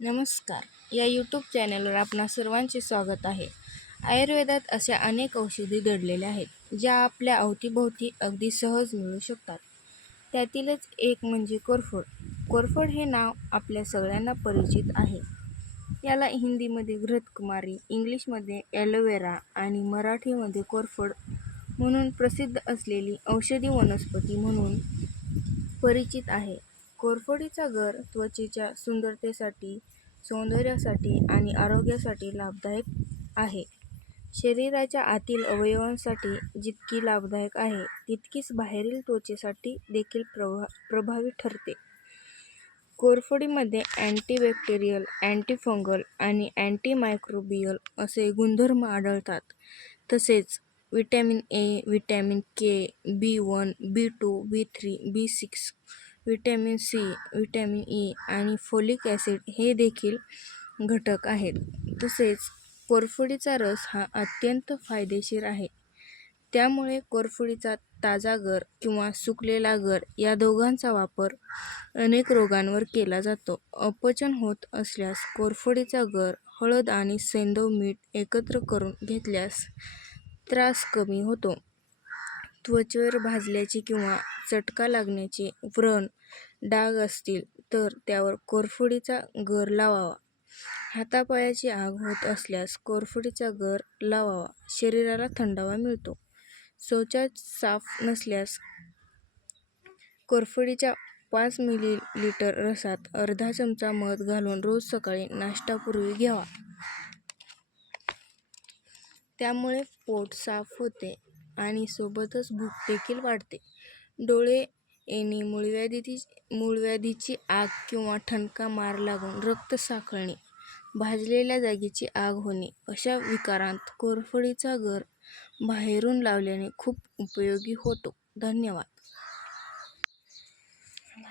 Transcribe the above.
नमस्कार. या यूट्यूब चॅनलवर आपणा सर्वांचे स्वागत आहे. आयुर्वेदात अशा अनेक औषधी दडलेल्या आहेत ज्या आपल्या अवतीभोवती अगदी सहज मिळू शकतात. त्यातीलच एक म्हणजे कोरफड. कोरफड हे नाव आपल्या सगळ्यांना परिचित आहे. याला हिंदीमध्ये घृतकुमारी इंग्लिशमध्ये ॲलोवेरा आणि मराठीमध्ये कोरफड म्हणून प्रसिद्ध असलेली औषधी वनस्पती म्हणून परिचित आहे. कोरफडीचा गर त्वचेच्या सुंदरतेसाठी सौंदर्यासाठी आणि आरोग्यासाठी लाभदायक आहे. शरीराच्या आतील अवयवांसाठी जितकी लाभदायक आहे तितकीच बाहेरील त्वचेसाठी देखील प्रभा प्रभावी ठरते. कोरफडीमध्ये अँटीबॅक्टेरियल अँटीफंगल आणि अँटीमायक्रोबियल असे गुणधर्म आढळतात. तसेच vitamin A vitamin K B one B two B three B six vitamin C vitamin E आणि फोलिक ॲसिड हे देखील घटक आहेत. तसेच कोरफडीचा रस हा अत्यंत फायदेशीर आहे. त्यामुळे कोरफडीचा ताजा गर किंवा सुकलेला गर या दोघांचा वापर अनेक रोगांवर केला जातो. अपचन होत असल्यास कोरफडीचा गर हळद आणि सेंदव मीठ एकत्र करून घेतल्यास त्रास कमी होतो. त्वचेवर भाजल्याची किंवा चटका लागण्याचे व्रण डाग असतील तर त्यावर कोरफडीचा गर लावावा. हातापायाची आग होत असल्यास कोरफडीचा गर लावावा. शरीराला थंडावा मिळतो. शौचाच साफ नसल्यास कोरफडीच्या पाच मिली लिटर रसात अर्धा चमचा मध घालून रोज सकाळी नाश्त्यापूर्वी घ्यावा. त्यामुळे पोट साफ होते आणि सोबतच भूक देखील वाढते. डोळे येणे मूळव्याधीची मूळव्याधीची आग किंवा ठणका मार लागून रक्त साखळणे भाजलेल्या जागेची आग होणे अशा विकारांत कोरफडीचा गर बाहेरून लावल्याने खूप उपयोगी होतो. धन्यवाद.